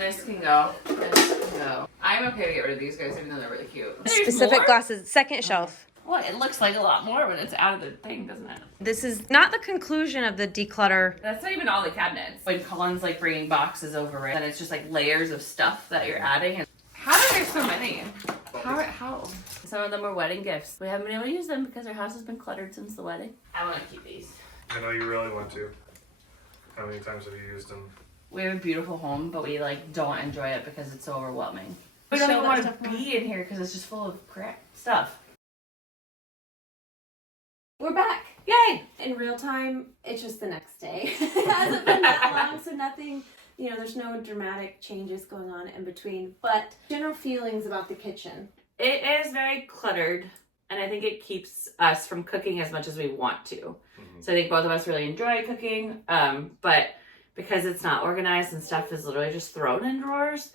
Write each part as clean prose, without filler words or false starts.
This can go. This can go. I'm okay to get rid of these guys, even though they're really cute. Specific glasses, second shelf. Well, it looks like a lot more when it's out of the thing, doesn't it? This is not the conclusion of the declutter. That's not even all the cabinets. When Colin's like bringing boxes over it, and it's just like layers of stuff that you're adding. How are there so many? How? Some of them are wedding gifts. We haven't been able to use them because our house has been cluttered since the wedding. I want to keep these. I know you really want to. How many times have you used them? We have a beautiful home, but we like don't enjoy it because it's so overwhelming. We don't even want to be in here because it's just full of crap stuff. We're back. Yay! In real time, it's just the next day. It hasn't been that long, so nothing, there's no dramatic changes going on in between. But general feelings about the kitchen. It is very cluttered, and I think it keeps us from cooking as much as we want to. Mm-hmm. So I think both of us really enjoy cooking, but because it's not organized and stuff is literally just thrown in drawers,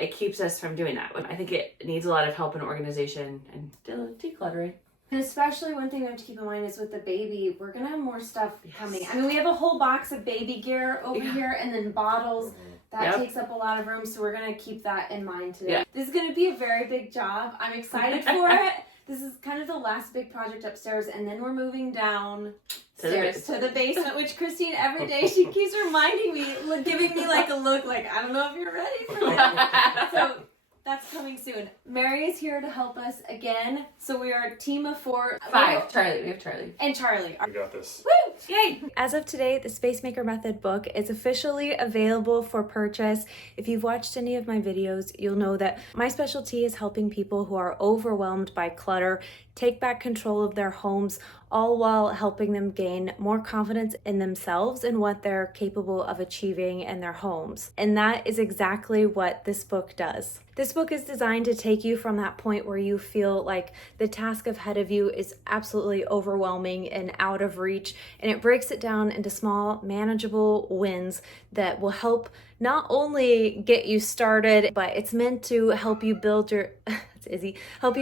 it keeps us from doing that. I think it needs a lot of help and organization and decluttering. And especially one thing we have to keep in mind is with the baby, we're going to have more stuff coming. I mean, we have a whole box of baby gear over here and then bottles. That takes up a lot of room, so we're going to keep that in mind today. Yeah. This is going to be a very big job. I'm excited for it. This is kind of the last big project upstairs, and then we're moving down stairs to the basement, which Christine, every day, she keeps reminding me, giving me like a look like, I don't know if you're ready for that. So that's coming soon. Mary is here to help us again. So we are a team of 4. 5. Charlie. We have Charlie. And Charlie. We got this. Woo! Yay! As of today, the Space Maker Method book is officially available for purchase. If you've watched any of my videos, you'll know that my specialty is helping people who are overwhelmed by clutter take back control of their homes, all while helping them gain more confidence in themselves and what they're capable of achieving in their homes. And that is exactly what this book does. This book is designed to take you from that point where you feel like the task ahead of you is absolutely overwhelming and out of reach, and it breaks it down into small, manageable wins that will help not only get you started, but it's meant to help you build your Izzy, help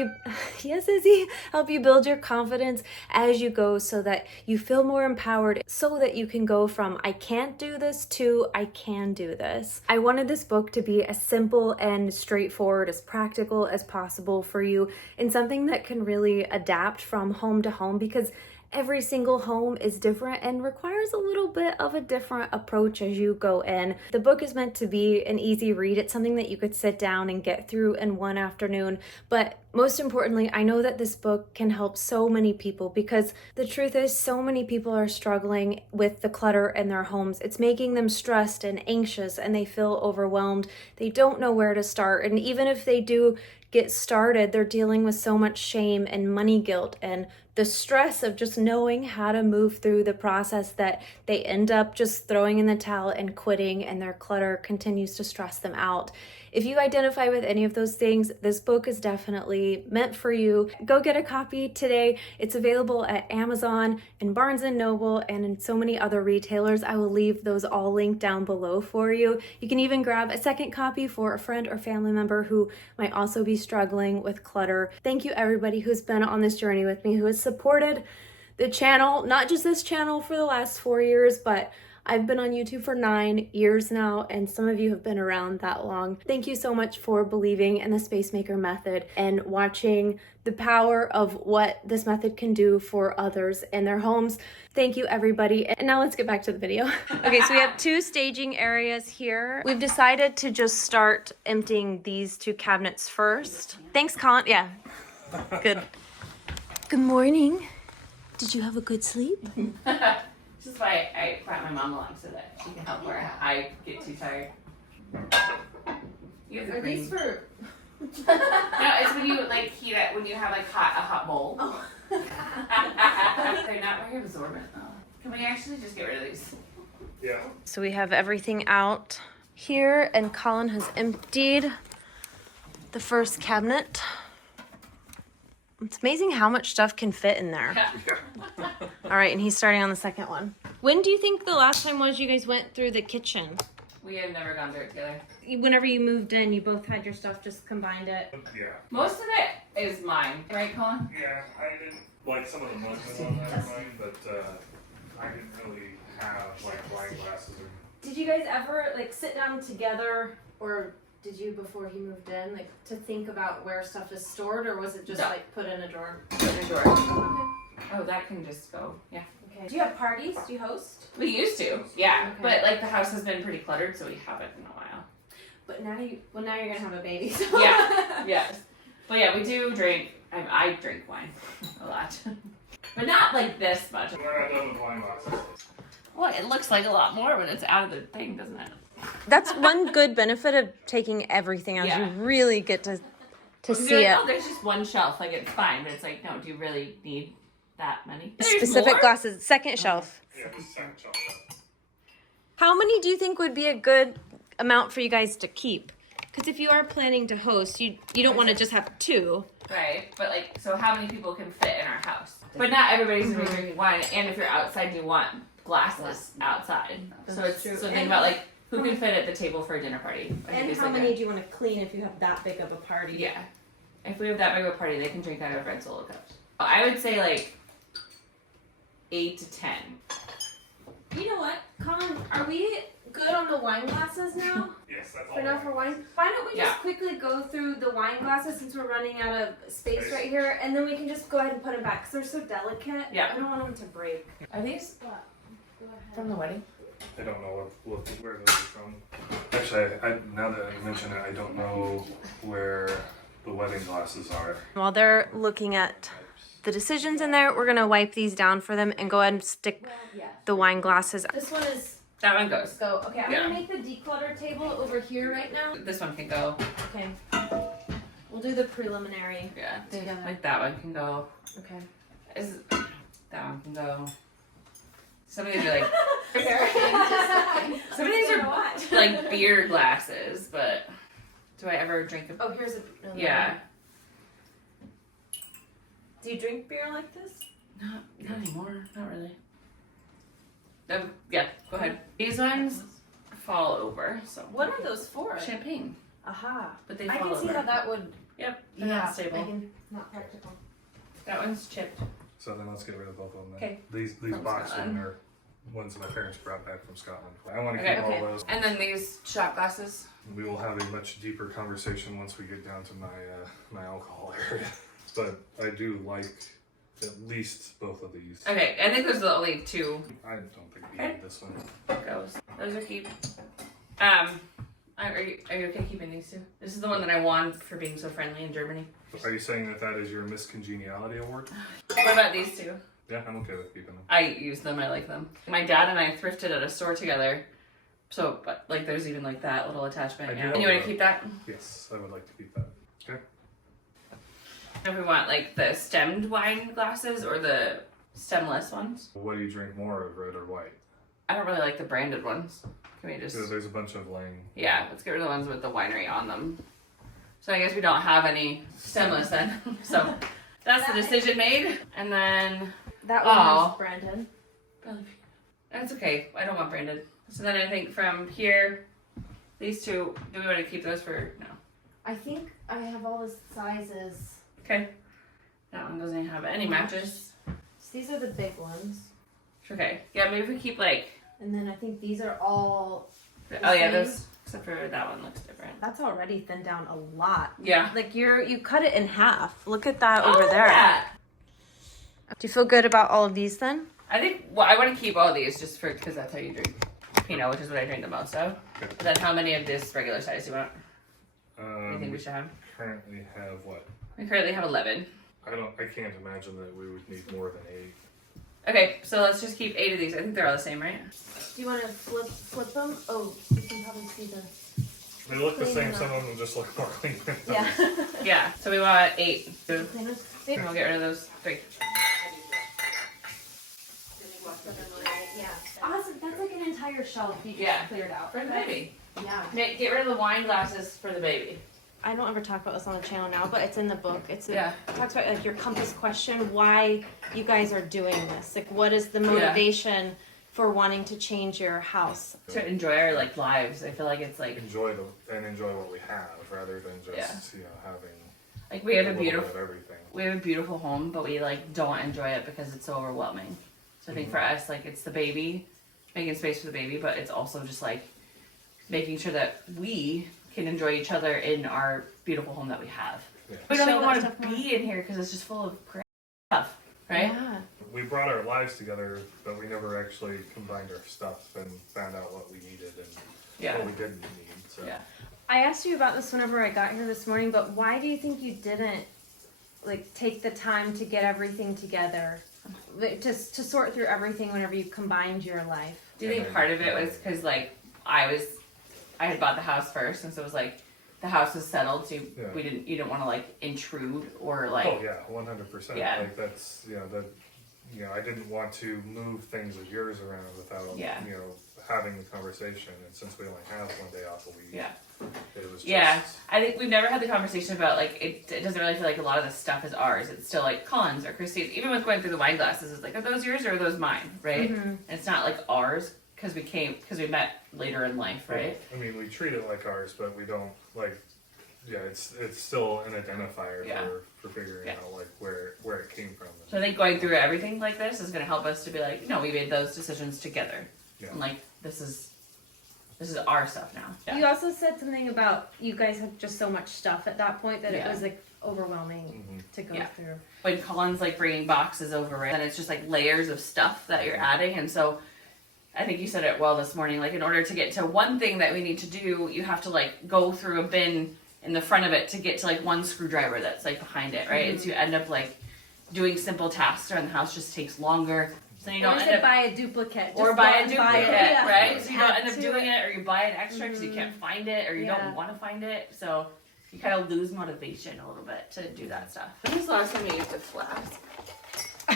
you build your confidence as you go so that you feel more empowered, so that you can go from I can't do this to I can do this. I wanted this book to be as simple and straightforward, as practical as possible for you, and something that can really adapt from home to home, because every single home is different and requires a little bit of a different approach as you go in. The book is meant to be an easy read. It's something that you could sit down and get through in one afternoon. But most importantly, I know that this book can help so many people, because the truth is so many people are struggling with the clutter in their homes. It's making them stressed and anxious, and they feel overwhelmed. They don't know where to start. And even if they do get started, they're dealing with so much shame and money guilt and the stress of just knowing how to move through the process that they end up just throwing in the towel and quitting, and their clutter continues to stress them out. If you identify with any of those things, this book is definitely meant for you. Go get a copy today. It's available at Amazon and Barnes & Noble and in so many other retailers. I will leave those all linked down below for you. You can even grab a second copy for a friend or family member who might also be struggling with clutter. Thank you everybody who's been on this journey with me, who has supported the channel, not just this channel for the last 4 years, but I've been on YouTube for 9 years now, and some of you have been around that long. Thank you so much for believing in the Space Maker Method and watching the power of what this method can do for others in their homes. Thank you, everybody. And now let's get back to the video. Okay, so we have 2 staging areas here. We've decided to just start emptying these 2 cabinets first. Thanks, Colin. Yeah, good. Good morning. Did you have a good sleep? This is why I brought my mom along, so that she can help where I get too tired. You have the cream. For... No, it's when you like heat it, when you have like a hot bowl. Oh. They're not very absorbent though. Can we actually just get rid of these? Yeah. So we have everything out here, and Colin has emptied the first cabinet. It's amazing how much stuff can fit in there. Yeah. All right, and he's starting on the second one. When do you think the last time was you guys went through the kitchen? We have never gone through it together. Whenever you moved in, you both had your stuff, just combined it. Yeah. Most of it is mine, right, Colin? Yeah, I didn't like some of the ones on that mine, but I didn't really have like wine glasses or Did you guys ever like sit down together, or did you before he moved in, like to think about where stuff is stored, or was it just No. like put in a drawer? Put in a drawer. Okay. Oh, that can just go. Yeah. Okay. Do you have parties? Do you host? We used to. Yeah. Okay. But like the house has been pretty cluttered, so we haven't in a while. But now you're gonna have a baby. So. Yeah. Yes. But yeah, we do drink. I drink wine a lot, but not like this much. We're not done with wine glasses. Well, it looks like a lot more when it's out of the thing, doesn't it? That's one good benefit of taking everything out. Yeah. You really get to You're see like, it. oh, there's just one shelf. Like, it's fine. But it's like, no, do you really need that many? There's Specific more? glasses, second shelf. Yeah, the second shelf. How many do you think would be a good amount for you guys to keep? Because if you are planning to host, you don't want to just have 2. Right. But, like, so how many people can fit in our house? But not everybody's going to be drinking wine. And if you're outside, you want glasses outside. So it's true. so think about, like, who can fit at the table for a dinner party? I think And it's how like many do you want to clean if you have that big of a party? Yeah. If we have that big of a party, they can drink out of red Solo cups. I would say, like, 8 to 10. You know what, Colin? Are we good on the wine glasses now? Yes, that's all. For now, for wine. Why don't we just Yeah. quickly go through the wine glasses since we're running out of space right here, and then we can just go ahead and put them back because they're so delicate. Yeah. I don't want them to break. Are these What? Go ahead. from the wedding? I don't know where those are from. Actually, now that I mention it, I don't know where the wedding glasses are. While they're looking at the decisions in there, we're going to wipe these down for them and go ahead and stick Yeah. the wine glasses. This one is That one goes. go. Okay, I'm Yeah. gonna make the declutter table over here right now. This one can go. Okay. We'll do the preliminary. Yeah. Together. Like that one can go. Okay. That one can go. Some of these are like Some some of these are what? like beer glasses, but do I ever drink a Oh, here's a. Yeah. Do you drink beer like this? Not anymore. Not really. Yeah, go ahead. These ones fall over. So What are those for? champagne. Aha. But they I fall can see over. how that would. Yep. They're not stable. Not practical. That one's chipped. So then let's get rid of both of them. Then. Okay. These From box Scotland. ones are ones my parents brought back from Scotland. I want to Okay. keep Okay. all those. And then these shot glasses. We will have a much deeper conversation once we get down to my alcohol area. But I do like at least both of these. Okay, I think those are the only 2 I don't think we Okay. need this one. goes. Those are keep. Are you okay keeping these 2? This is the one that I won for being so friendly in Germany. Are you saying that is your Miss Congeniality award? What about these 2? Yeah, I'm okay with keeping them. I use them. I like them. My dad and I thrifted at a store together. So, but like, there's even like that little attachment. I do Yeah. have And you want a- to keep that? Yes, I would like to keep that. Okay. If we want like the stemmed wine glasses or the stemless ones. What do you drink more of, red or white? I don't really like the branded ones. Can we just? So there's a bunch of laying. Yeah, let's get rid of the ones with the winery on them. So I guess we don't have any stemless then. So that's the decision made. And then That one one has has Brandon. that's okay. I don't want branded. So then I think from here, these 2. Do we want to keep those for no? I think I have all the sizes. Okay. That one doesn't have any matches. So these are the big ones. Okay. Yeah, maybe if we keep like. And then I think these are all. Oh yeah, same? those. Except for that one looks different. That's already thinned down a lot. Yeah. Like you cut it in half. Look at that over Oh, there. yeah. Do you feel good about all of these then? I think. Well, I want to keep all these just for because that's how you drink Pinot, which is what I drink the most of. Okay. Then how many of this regular size do you want? What do you think we We should have? currently have what? We currently have 11. I can't imagine that we would need more than 8. Okay, so let's just keep 8 of these. I think they're all the same, right? Do you want to flip them? Oh, you can probably see the. They look the Clean same. them Some of them just look more clean. than Yeah. others. Yeah. So we want 8. So Clean them. we'll get rid of those 3. Yeah. Awesome. That's like an entire shelf you just Yeah. cleared out. For the baby. Yeah. Get rid of the wine glasses for the baby. I don't ever talk about this on the channel now, but it's in the book. It Yeah. talks about like your compass question, why you guys are doing this. Like, what is the motivation for wanting to change your house? To enjoy our like lives. I feel like it's like enjoy what we have rather than just having like we have a little bit beautiful of everything. we have a beautiful home, but we like don't enjoy it because it's so overwhelming. So I think for us, like it's the baby, making space for the baby, but it's also just like making sure that we can enjoy each other in our beautiful home that we have. Yeah. We don't Show even that want to stuff more. be in here because it's just full of crap stuff, right? Yeah. We brought our lives together, but we never actually combined our stuff and found out what we needed and what we didn't need. So. Yeah. I asked you about this whenever I got here this morning, but why do you think you didn't like take the time to get everything together, to sort through everything whenever you combined your life? Do you think part of it was because like I had bought the house first, and so it was like the house was settled, so you didn't want to like intrude or like. Oh yeah, 100%. Yeah. Like that's I didn't want to move things of yours around without having the conversation. And since we only have one day off a week, it was just, I think we've never had the conversation about like it doesn't really feel like a lot of the stuff is ours. It's still like Colin's or Christine's. Even with going through the wine glasses, it's like, are those yours or are those mine, right? Mm-hmm. And it's not like ours because we met later in life, right? I mean, we treat it like ours, but we don't like. Yeah, it's still an identifier for figuring out like where it came from. So I think going through everything like this is going to help us to be like, no, we made those decisions together. Yeah. And like this is our stuff now. Yeah. You also said something about you guys had just so much stuff at that point that it was like overwhelming to go through. When Colin's like bringing boxes over, right, then it's just like layers of stuff that you're adding, and so I think you said it well this morning. Like in order to get to one thing that we need to do, you have to like go through a bin in the front of it to get to like one screwdriver that's like behind it, right? And so you end up like doing simple tasks around the house just takes longer. So you don't end up buy a duplicate. or buy a duplicate, right? So you don't Add end up to doing it. it, or you buy an extra because you can't find it, or you don't want to find it. So you kind of lose motivation a little bit to do that stuff. When was the last time you used a flask?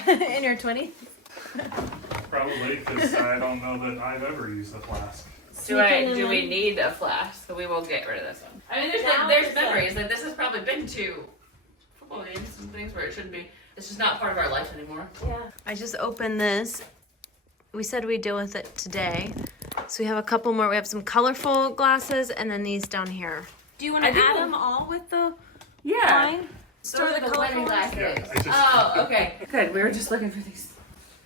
In your 20s? Probably because I don't know that I've ever used a flask. Do we need a flask? So we will get rid of this one. I mean, there's memories. Like this has probably been to football games and things where it shouldn't be. It's just not part of our life anymore. Yeah. I just opened this. We said we'd deal with it today. So we have a couple more. We have some colorful glasses and then these down here. Do you want to add them all with the wine? Store the wedding glasses. Yeah, Okay. Good. We were just looking for these.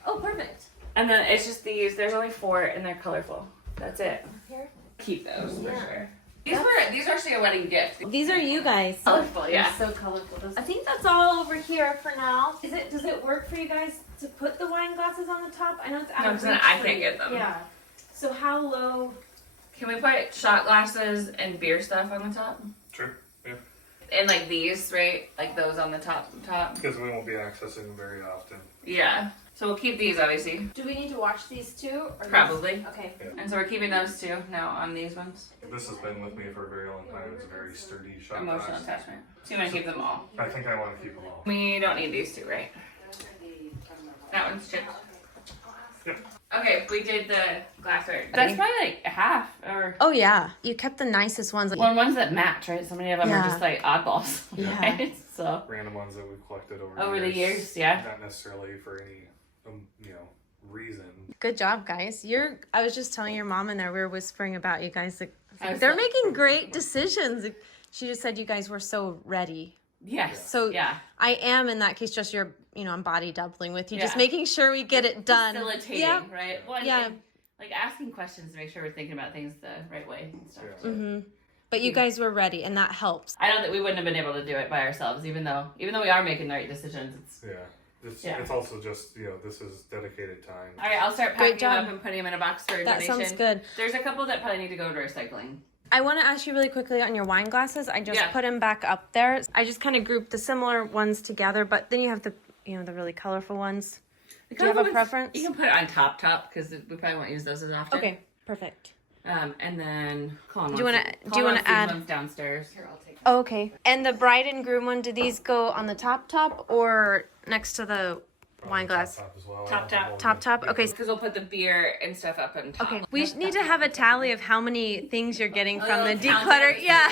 Oh, perfect. And then it's just these. There's only 4 and they're colorful. That's it. Here? Keep those for sure. These are actually a wedding gift. These are you guys. Colorful, yeah. So colorful. I think that's all over here for now. Does it work for you guys to put the wine glasses on the top? I know it's out of reach. I for can't you. get them. Yeah. So how low? Can we put shot glasses and beer stuff on the top? Sure. Yeah. And like these, right? Like those on the top. Because we won't be accessing them very often. Yeah. So we'll keep these, obviously. Do we need to wash these too? Or Probably. Okay. And so we're keeping those too now on these ones. This has been with me for a very long time. It's a very sturdy shot Emotional glass. attachment. So you want to keep them all? I think I want to keep them all. We don't need these two, right? That one's chipped. Yep. Okay, we did the glassware. That's probably like half or. Oh yeah, you kept the nicest ones. Ones that match, right? So many of them are just like oddballs. Yeah. Right? So. Random ones that we've collected Over the years, yeah. Not necessarily for any, reason. Good job, guys. I was just telling your mom and I, we were whispering about you guys. Like, was they're like- making great decisions. Like, she just said you guys were so ready. Yes. So yeah. I am in that case just I'm body doubling with you, just Yeah. making sure we get it done. Facilitating, Yeah. right? Well, Yeah. like asking questions to make sure we're thinking about things the right way and stuff. Yeah. Mm-hmm. But you guys were ready, and that helps. I don't think we wouldn't have been able to do it by ourselves, even though we are making the right decisions. It's also just, this is dedicated time. All right, I'll start Great packing them job. up and putting them in a box for That donation. sounds good. There's a couple that probably need to go to recycling. I want to ask you really quickly on your wine glasses. I just Yeah. put them back up there. I just kind of grouped the similar ones together, but then you have the really colorful ones. Do you have a preference? You can put it on top because we probably won't use those as often. Okay, perfect. And then Colin Do you wanna wants add- these ones downstairs? Here, I'll take Oh, okay. And the bride and groom one, do these go on the top or next to the wine glass? Top as well. Top. Okay. Because we'll put the beer and stuff up on top. Okay. We need to have a tally of how many things you're getting from the little count declutter. of Yeah.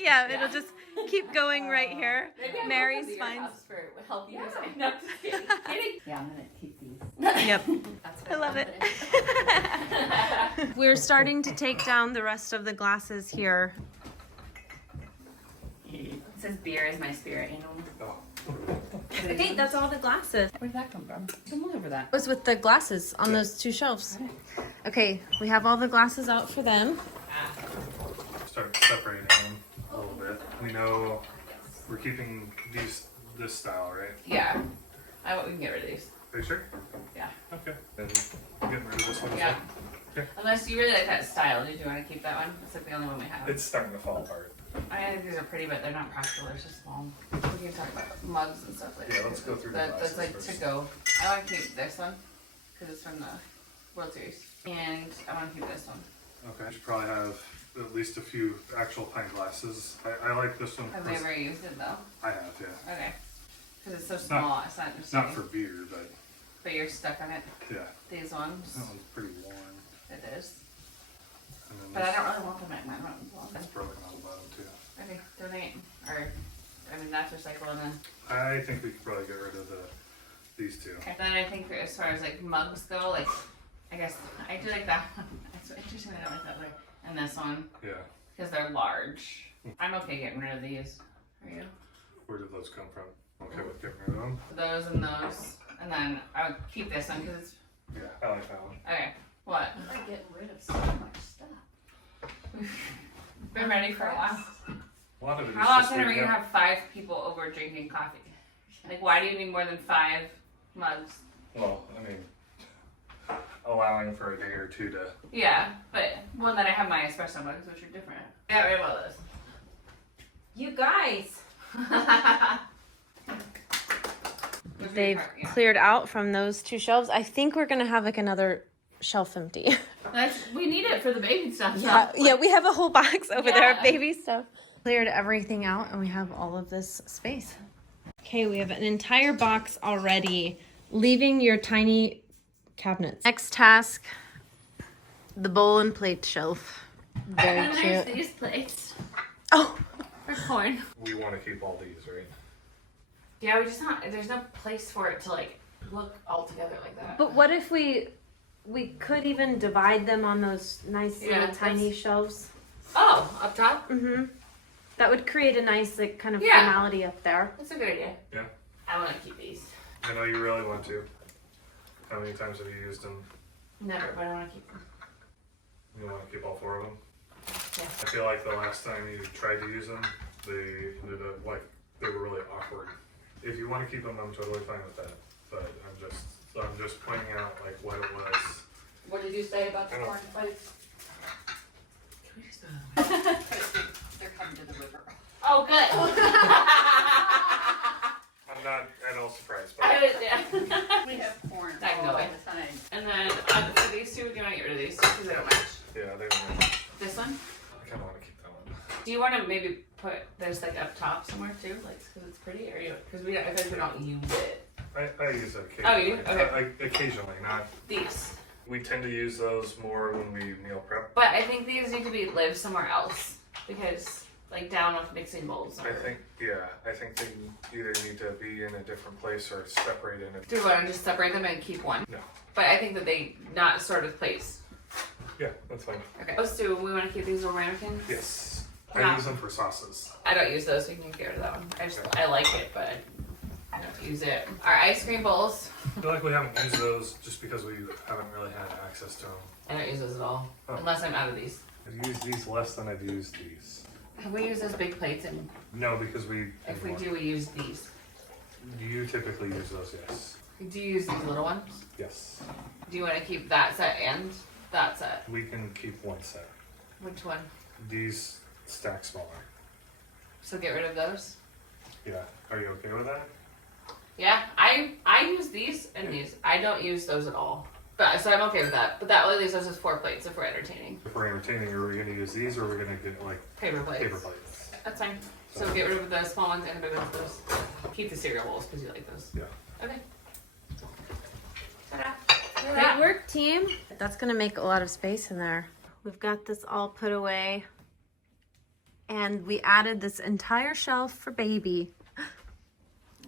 Yeah, it'll just keep going right here. Maybe I will Mary's come to your finds. house for help you. No, just kidding. Kidding. Yeah, I'm gonna keep these. Yep. That's I love it. We're starting to take down the rest of the glasses here. It says beer is my spirit animal. Oh. Okay, that's all the glasses. Where did that come from? Don't look over that. It was with the glasses on those 2 shelves. Okay, we have all the glasses out for them. Start separating them a little bit. We know we're keeping this style, right? Yeah. We can get rid of these. Are you sure? Yeah. Okay. Then getting rid of this one. Yeah. Okay. Unless you really like that style. Did you want to keep that one? It's like the only one we have. It's starting to fall apart. I think these are pretty, but they're not practical. They're just small. We can talk about mugs and stuff like that. Yeah, let's go through the That's glasses like first. to go. I want to keep this one because it's from the World Series. And I want to keep this one. Okay. We should probably have at least a few actual pint glasses. I like this one. Have we ever used it though? I have, yeah. Okay. Because it's so small. It's not just. Not for beer, but But you're stuck on it. yeah. These ones. That one's pretty worn. It is. And then But I this, don't really want them at my room. it's broken on the bottom too. Okay, donate. Or, I mean, that's recycle and then. I think we could probably get rid of these two. And then I think as far as like mugs go, like, I guess I do like that one. It's interesting I don't like that one. And this one, Yeah. because they're large. I'm okay getting rid of these. Are you? Where did those come from? Okay with getting rid of them? Those and those. And then I would keep this one because it's. Yeah, I like that one. Okay. What? We're getting rid of so much stuff. Been ready for a while. A lot of it is How just often are we we gonna have 5 people over drinking coffee? Like, why do you need more than 5 mugs? Well, I mean, allowing for a day or two to. Yeah, but one that I have my espresso mugs, which are different. Yeah, we have all those. You guys. They've cleared out from those 2 shelves. I think we're gonna have like another shelf empty. We need it for the baby stuff. Yeah, we have a whole box over there of Yeah. baby stuff. Cleared everything out and we have all of this space. Okay, we have an entire box already, leaving your tiny cabinets. Next task, the bowl and plate shelf. Very And there's cute. these plates Oh, for corn. We want to keep all these, right? Yeah, we just not. There's no place for it to like look all together like that. but what if we could even divide them on those nice Yeah, little tiny that's- shelves? Oh, up top. Mm-hmm. That would create a nice like kind of Yeah. formality up there. That's a good idea. Yeah. I want to keep these. I know you really want to. How many times have you used them? Never, but I want to keep them. You want to keep all 4 of them? Yeah. I feel like the last time you tried to use them, they ended up like they were really awkward. If you want to keep them, I'm totally fine with that. But I'm just pointing out like what it was. What did you say about the I don't- corn plates? Can we just They're coming to the river. Oh, good. I'm not at all surprised I by was, it. yeah. We have corn That can all go away. the time. And then for these two, do you want to get rid of these because they don't match? Yeah, they don't know. This one? I kind of want to keep that one. Do you want to maybe put this like up top somewhere too, like because it's pretty, or you? Because I think we don't use it. I use it occasionally. Oh, you do? Okay. Occasionally, not. These, We tend to use those more when we meal prep. but I think these need to be live somewhere else because like down with mixing bowls. Or, I think they either need to be in a different place or separate in a. do we want to just separate them and keep one? No. But I think that they not sort of place. Yeah, that's fine. Okay. Those two, we want to keep these little ramekins. Yes. Yeah. I use them for sauces. I don't use those, so you can get rid of that one. I like it, but I don't use it. Our ice cream bowls. I feel like we haven't used those just because we haven't really had access to them. I don't use those at all, Oh. unless I'm out of these. I've used these less than I've used these. Have we used those big plates? And No, because we. if we do, we use these. You typically use those, yes. Do you use these little ones? Yes. Do you want to keep that set and that set? We can keep one set. Which one? These stack smaller. So get rid of those? Yeah. Are you okay with that? Yeah, I use these and these. I don't use those at all. But so I'm okay with that. But that only leaves us with 4 plates if we're entertaining. If we're entertaining, are we going to use these or are we going to get like Paper plates. paper plates? That's fine. So get rid of the small ones and the big ones. Those. Keep the cereal bowls because you like those. Yeah. Okay. Great work, team. That's gonna make a lot of space in there. We've got this all put away. And we added this entire shelf for baby.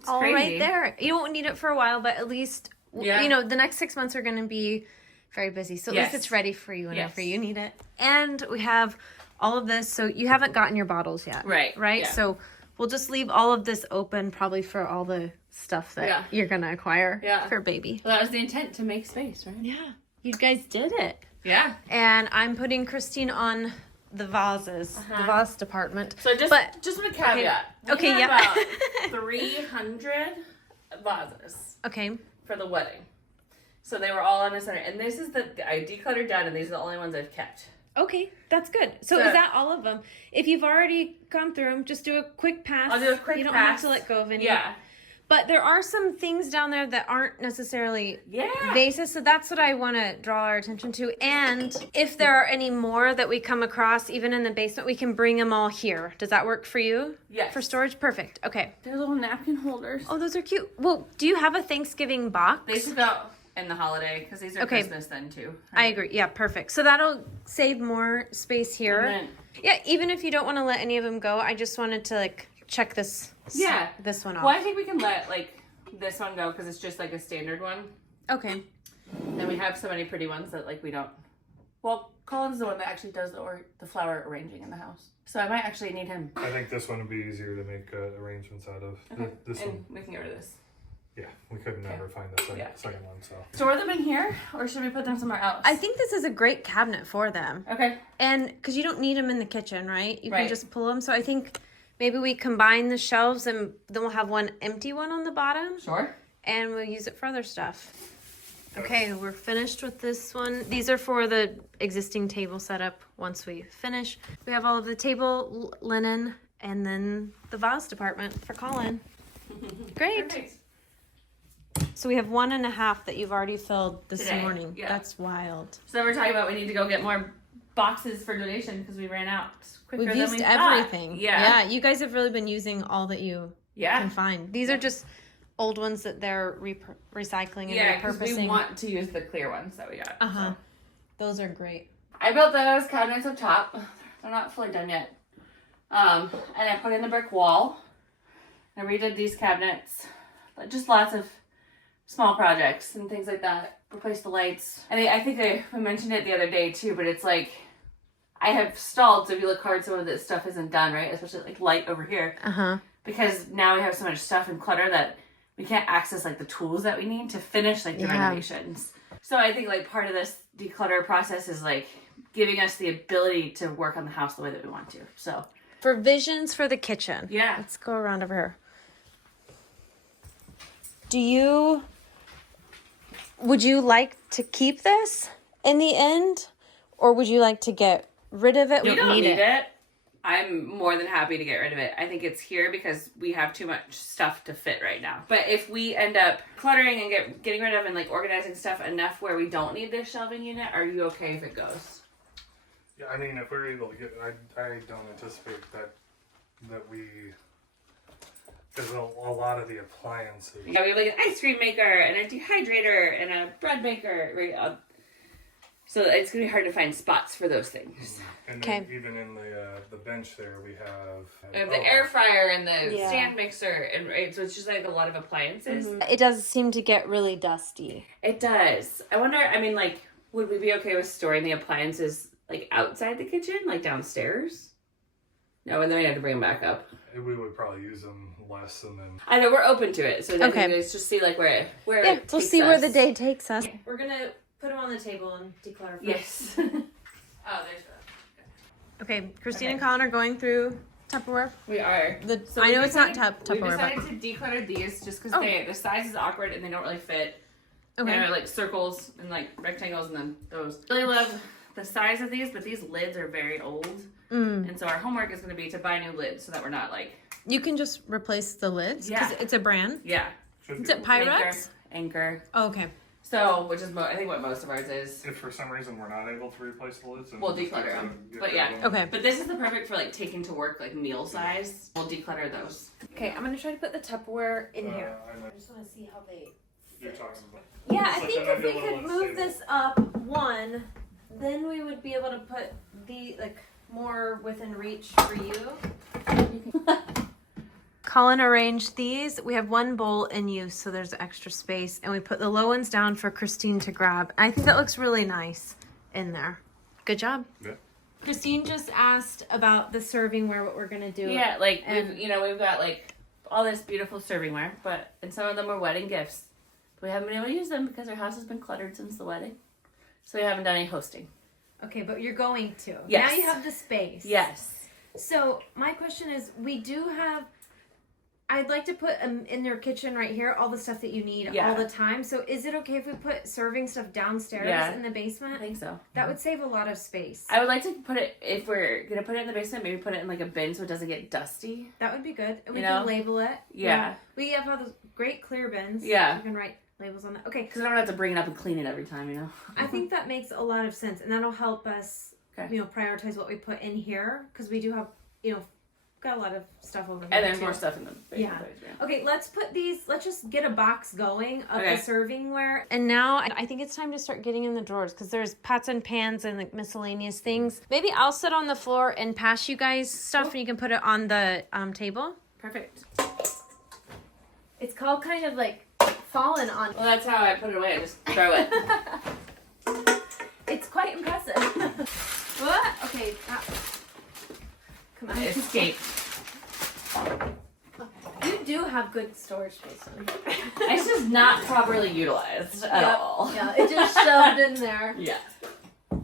All crazy. right there. You won't need it for a while, but at least, Yeah. you know, the next 6 months are gonna be very busy. So at least Yes. it's ready for you whenever Yes. you need it. And we have all of this. So you haven't gotten your bottles yet. Right. Right? Yeah. So We'll just leave all of this open probably for all the stuff that you're going to acquire for baby. Well, that was the intent, to make space, right? Yeah. You guys did it. Yeah. And I'm putting Christine on the vases, the vase department. So just want to caveat. Okay, we have about 300 vases. Okay. For the wedding. So they were all in the center. And this is I decluttered down, and these are the only ones I've kept. Okay, that's good. So is that all of them? If you've already gone through them, just do a quick pass. I'll do a quick pass. You don't have to let go of any. Yeah. But there are some things down there that aren't necessarily vases, so that's what I want to draw our attention to. And if there are any more that we come across, even in the basement, we can bring them all here. Does that work for you? Yes. For storage? Perfect. Okay. They're little napkin holders. Oh, those are cute. Well, do you have a Thanksgiving box? They should go in the holiday, because these are Christmas then too. Right? I agree. Yeah, perfect. So that'll save more space here. Yeah, even if you don't want to let any of them go, I just wanted to like check this one off. Well, I think we can let like this one go because it's just like a standard one. Okay. And we have so many pretty ones that like we don't. Well, Colin's the one that actually does the flower arranging in the house, so I might actually need him. I think this one would be easier to make arrangements out of. Okay. This and one. we can get rid of this. Yeah, we could never find the second one. So store them in here, or should we put them somewhere else? I think this is a great cabinet for them. Okay. And because you don't need them in the kitchen, right? You can just pull them. So I think maybe we combine the shelves, and then we'll have one empty one on the bottom. Sure. And we'll use it for other stuff. Okay, we're finished with this one. These are for the existing table setup once we finish. We have all of the table linen and then the vase department for Colin. Great. Perfect. So we have 1.5 that you've already filled this Today, morning. yeah. That's wild. So then we're talking about we need to go get more boxes for donation because we ran out quicker We've than used we thought. everything. Yeah. You guys have really been using all that you can find. These are just old ones that they're recycling and because repurposing. we want to use the clear ones that we got. So. Those are great. I built those cabinets up top. They're not fully done yet. And I put in the brick wall. I redid these cabinets. Just lots of small projects and things like that. Replace the lights. And I think we mentioned it the other day too, but it's like I have stalled. So if you look hard, some of this stuff isn't done, right? Especially like light over here. Because now we have so much stuff and clutter that we can't access like the tools that we need to finish like the renovations. So I think like part of this declutter process is like giving us the ability to work on the house the way that we want to. So for visions for the kitchen. Yeah. Let's go around over here. Would you like to keep this in the end, or would you like to get rid of it? We don't need it. I'm more than happy to get rid of it. I think it's here because we have too much stuff to fit right now. But if we end up cluttering and getting rid of and like organizing stuff enough where we don't need this shelving unit, are you okay if it goes? yeah, I mean, if we're able to get, I don't anticipate that we. There's a lot of the appliances. Yeah, we have like an ice cream maker and a dehydrator and a bread maker. Right? So it's going to be hard to find spots for those things. And then even in the bench there, we have the air fryer and the stand mixer. And so it's just like a lot of appliances. It does seem to get really dusty. It does. I wonder, I mean, like, would we be okay with storing the appliances like outside the kitchen, like downstairs? No, and then we have to bring them back up. We would probably use them less, and then I know we're open to it, so then let's just see like where it we'll takes see us. where the day takes us. We're gonna put them on the table and declutter first. Yes. Oh, there's that. Okay, Christine and Colin are going through Tupperware. We are. I know it's not Tupperware, We decided but to declutter these just because the size is awkward and they don't really fit. okay. They're like circles and like rectangles, and then those. Really love the size of these, but these lids are very old. And so our homework is going to be to buy new lids so that we're not like... You can just replace the lids because it's a brand. Yeah. Is it Pyrex? Anchor. Oh, okay. So, which is I think what most of ours is. if for some reason we're not able to replace the lids, then We'll declutter them. But yeah. Okay. But this is the perfect for like taking to work, like meal size. We'll declutter those. Okay, I'm going to try to put the Tupperware in here. I just want to see how they. You're talking about. Yeah, I But think then if we I'd be able could to move stay this up one, then we would be able to put the more within reach for you. Colin arranged these. We have one bowl in use, so there's extra space. And we put the low ones down for Christine to grab. I think that looks really nice in there. Good job. Yeah. Christine just asked about the servingware, what we're gonna do. Yeah, like we've got like all this beautiful servingware, and some of them are wedding gifts. But we haven't been able to use them because our house has been cluttered since the wedding. So we haven't done any hosting. Okay, but you're going to. Yes. Now you have the space. Yes. So my question is, we do have, I'd like to put in their kitchen right here, all the stuff that you need all the time. So is it okay if we put serving stuff downstairs in the basement? I think so. That would save a lot of space. I would like to put it, if we're going to put it in the basement, maybe put it in like a bin so it doesn't get dusty. That would be good. And we can label it. Yeah. We have all those great clear bins. Yeah. You can write labels on that. Okay. Because I don't have to bring it up and clean it every time, you know? I think that makes a lot of sense. And that'll help us, prioritize what we put in here. Because we do have, got a lot of stuff over here. And there's more stuff in the basement. Yeah. Okay, let's just get a box going of the servingware. And now I think it's time to start getting in the drawers because there's pots and pans and like miscellaneous things. Maybe I'll sit on the floor and pass you guys stuff and you can put it on the table. Perfect. It's called kind of like fallen on. Well, that's how I put it away. I just throw it. It's quite impressive. What? Okay. Come on. Escape. You do have good storage space. It's just not properly utilized at all. Yeah, it just shoved in there. Yeah. Oh,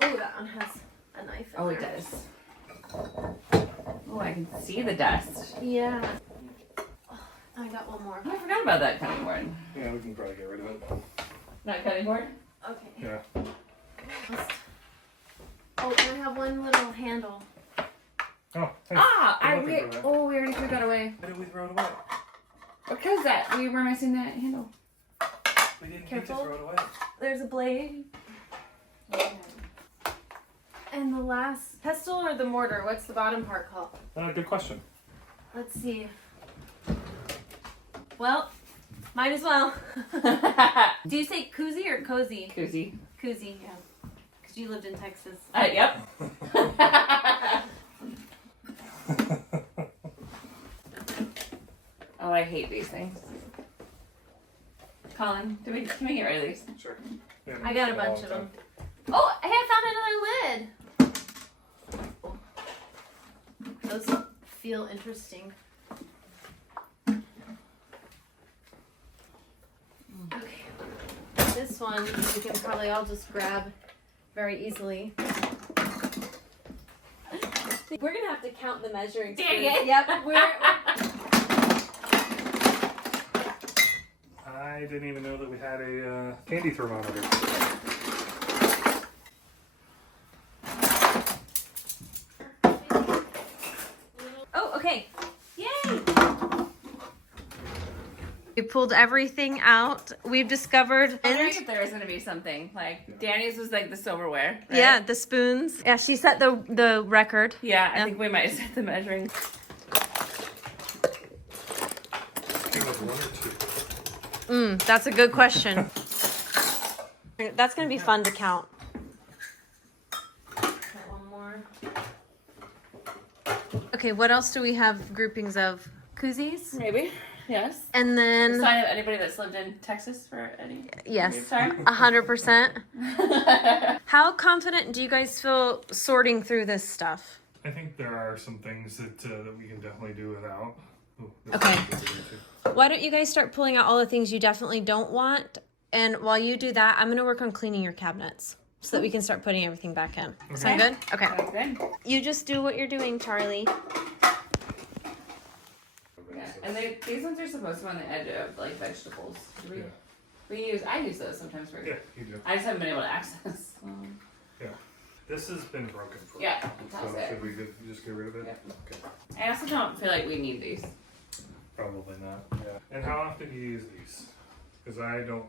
that one has a knife in it there. does. Oh, I can see the dust. Yeah. I got one more. Oh, I forgot about that cutting board. Yeah, we can probably get rid of it. Not cutting board? Okay. Yeah. Oh, and I have one little handle. Oh, hey. We already threw that away. Why did we throw it away? Because we were missing that handle. We didn't Careful. need to throw it away. There's a blade. Okay. And the last pestle or the mortar? What's the bottom part called? Good question. Let's see. Well, might as well. Do you say koozie or cozy? Koozie. Koozie, yeah. Because you lived in Texas. Yep. Oh, I hate these things. Colin, can we get rid of these? Sure. Yeah, I got a bunch of them. Oh, hey, I found another lid. Those feel interesting. Okay. This one we can probably all just grab very easily. We're gonna have to count the measuring spoons. Dang it. Yep. I didn't even know that we had a candy thermometer. Oh, okay. Yay! We pulled everything out. We've discovered. I wonder if there was going to be something. Like, Danny's was like the silverware. Right? Yeah, the spoons. Yeah, she set the record. Yeah, I think we might have set the measuring. Came with one or two. That's a good question. That's going to be fun to count. One more. Okay, what else do we have groupings of? Koozies? Maybe. Yes. And then... Sign of anybody that's lived in Texas for any Yes. time? 100%. How confident do you guys feel sorting through this stuff? I think there are some things that we can definitely do without. Okay. Why don't you guys start pulling out all the things you definitely don't want? And while you do that, I'm going to work on cleaning your cabinets so that we can start putting everything back in. Sound good? Okay. Sounds good. You just do what you're doing, Charlie. Yeah, and these ones are supposed to be on the edge of like vegetables. I use those sometimes for. Yeah, you do. I just haven't been able to access. Yeah. This has been broken for Yeah, So that's it. should we just get rid of it? Yep. Okay. I also don't feel like we need these. Probably not. Yeah. And how often do you use these? Because I don't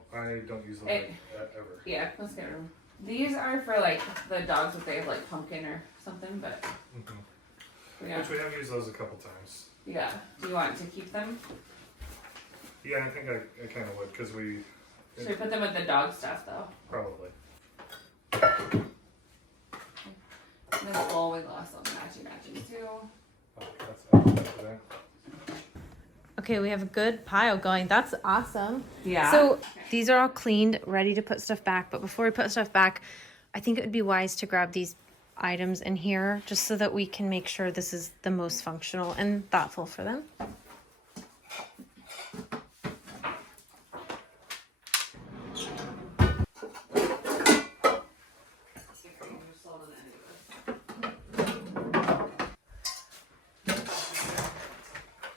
use them like that ever. Yeah, let's get rid of them. These are for like the dogs if they have like pumpkin or something, but Which we have used those a couple times. Yeah. Do you want to keep them? Yeah, I think I kind of would because we. Should we put them with the dog stuff though? Probably. And this bowl we lost some matchy too. Oh, that's that. Okay, we have a good pile going. That's awesome. Yeah. So these are all cleaned, ready to put stuff back. But before we put stuff back, I think it would be wise to grab these items in here just so that we can make sure this is the most functional and thoughtful for them.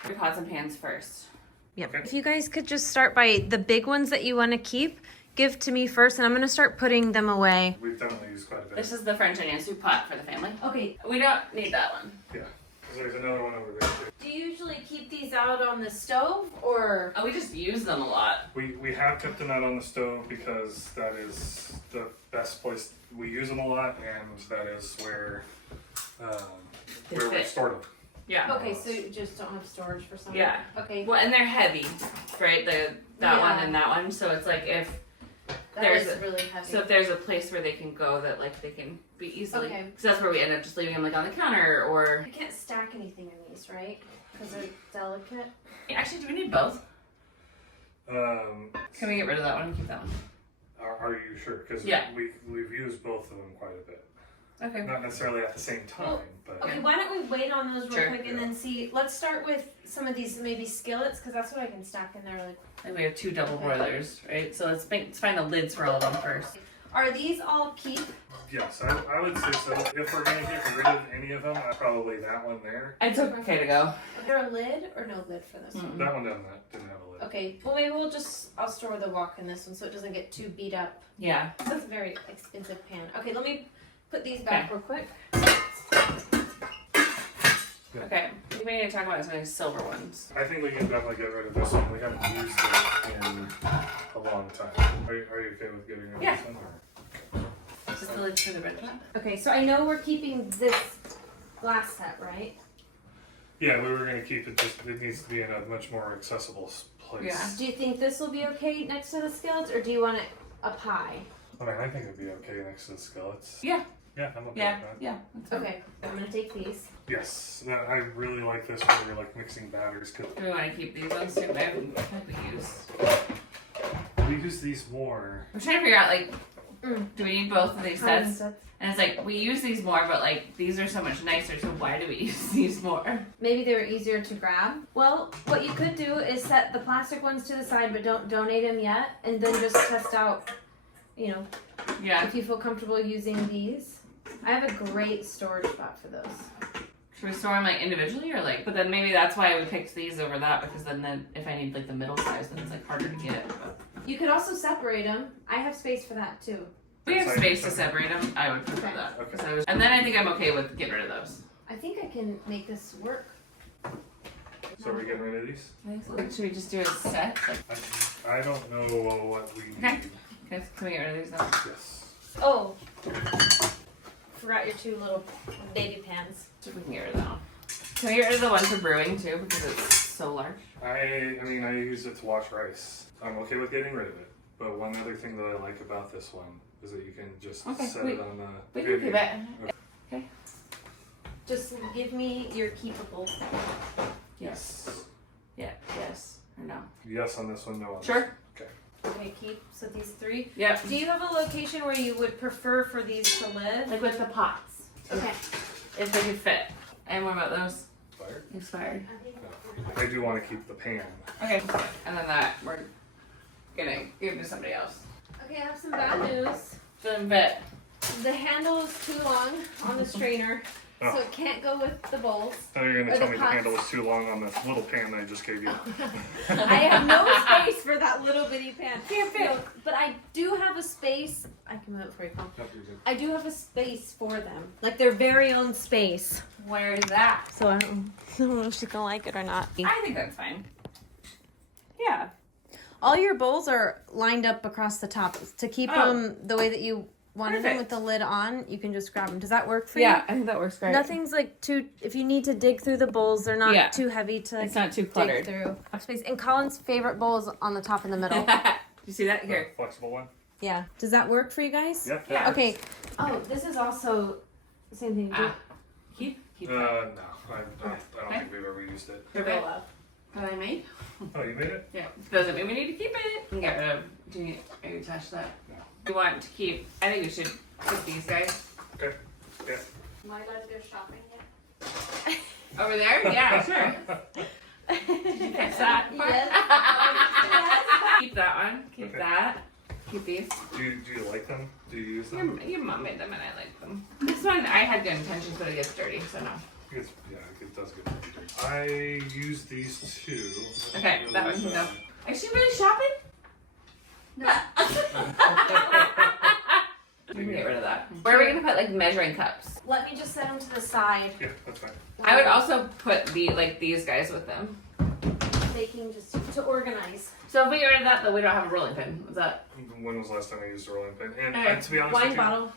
Your pots and pans first. Yep. Okay. If you guys could just start by the big ones that you want to keep, give to me first, and I'm going to start putting them away. We've definitely used quite a bit. This is the French onion soup pot for the family. Okay. We don't need that one. Yeah. There's another one over there too. Do you usually keep these out on the stove or? Oh, we just use them a lot. We have kept them out on the stove because that is the best place. We use them a lot, and that is where we fit. stored them. Yeah. Okay, so you just don't have storage for some. Yeah. Okay. Well, and they're heavy, right? That Yeah. one and that one. So it's like if That there's is really heavy. so if there's a place where they can go that like they can be easily. Okay. So that's where we end up just leaving them like on the counter or. You can't stack anything in these, right? Because they're delicate. Actually, do we need both? Can we get rid of that one and keep that one? Are you sure? Because Yeah. we've used both of them quite a bit. Okay. Not necessarily at the same time, but Okay, why don't we wait on those real Sure. quick and then see? Let's start with some of these maybe skillets because that's what I can stack in there really quick. And we have 2 double boilers, right? So let's find the lids for all of them first. Are these all keep? yes, I would say so. If we're gonna get rid of any of them, probably that one there. It's okay to go. Is there a lid or no lid for this one? That one didn't have a lid. Okay, well maybe I'll store the wok in this one so it doesn't get too beat up. Yeah. That's a very expensive pan. Okay, let me put these back real quick. Okay. We may need to talk about some of these silver ones. I think we can definitely get rid of this one. We haven't used it in a long time. Are you okay with getting rid of Yeah. this one? Is this the lids for the bread pot? Okay, so I know we're keeping this glass set, right? Yeah, we were gonna keep it. Just it needs to be in a much more accessible place. Yeah. Do you think this will be okay next to the skillets or do you want it up high? I mean, I think it'd be okay next to the skillets. Yeah. Yeah, I'm okay Yeah. with that. Yeah. That's fine. Okay, I'm gonna take these. Yes, I really like this when you're like mixing batters. Cause Do we want to keep these ones too? I haven't used. we use these more. I'm trying to figure out like, do we need both of these sets? Sets. And it's like we use these more, but like these are so much nicer. So why do we use these more? Maybe they were easier to grab. Well, what you could do is set the plastic ones to the side, but don't donate them yet, and then just test out, you know, Yeah. if you feel comfortable using these. I have a great storage spot for those. Should we store them like individually or like? But then maybe that's why we picked these over that because then if I need like the middle size, then it's like harder to get. But You could also separate them. I have space for that too. if we have It's space like- to separate them, I would prefer Okay. that. Okay. 'Cause and then I think I'm okay with getting rid of those. I think I can make this work. So are we getting rid of these? Should we just do a set? Like, I don't know what we need. Okay. can we get rid of these now? Yes. Oh, forgot your 2 little baby pans. See if we can get rid of that one. Can we get rid of the one for brewing too because it's so large? I mean, I use it to wash rice. I'm okay with getting rid of it. But one other thing that I like about this one is that you can just set it on the. We can keep it. Okay. Just give me your keepables. Yes. Yeah. Yes. Or no? Yes on this one, no on this Sure. one. Okay. Okay, keep. So these 3. Yep. Do you have a location where you would prefer for these to live? Like with the pots, Okay. if they could fit. And what about those? Fire. Expired. I do want to keep the pan. Okay. And then that we're gonna give to somebody else. Okay, I have some bad news. Then fit. The handle is too long on the strainer, so Oh. it can't go with the bowls. Now you're Or going to tell the me pots. the handle was too long on this little pan I just gave you. I have no space for that little bitty pan. Can't fit. But I do have a space. I can move it for you, Paul. Nope, you're good. I do have a space for them, like their very own space. Where is that? So I don't know if she's gonna like it or not. I think that's fine. Yeah. All your bowls are lined up across the top to keep Oh. them the way that you wanted them with Perfect. the lid on. You can just grab them. Does that work for you? I think that works great. Nothing's like too. If you need to dig through the bowls, they're not Yeah. too heavy to It's not too dig cluttered. through. Space. And Colin's favorite bowl is on the top in the middle. You see that The here? flexible one? Yeah. Does that work for you guys? Yeah. Yeah. Okay. Oh, this is also the same thing. Ah. Keep. No, I don't think we've ever used it. Perfect. That I made? Oh, you made it? Yeah. Doesn't mean we need to keep it. And get rid of. Do you maybe touch that? No. We want to keep. I think we should keep these guys. Okay. Yeah. Am I allowed to go shopping yet? Over there? Yeah, sure. Catch that. Yes. Keep that one. Keep Okay. that. Keep these. Do you like them? Do you use them? Your mom made them and I like them. This one I had good intentions, but it gets dirty, so no. It's, yeah, it does get pretty dirty. I use these two. Okay, that one can go. Is she really shopping? No. We can get rid of that. Where are we gonna put like measuring cups? Let me just set them to the side. Yeah, that's fine. I would also put these guys with them. Baking just to organize. So if we get rid of that, though, we don't have a rolling pin. What's that? When was the last time I used a rolling pin? And, Okay. and to be honest Wine with you, bottle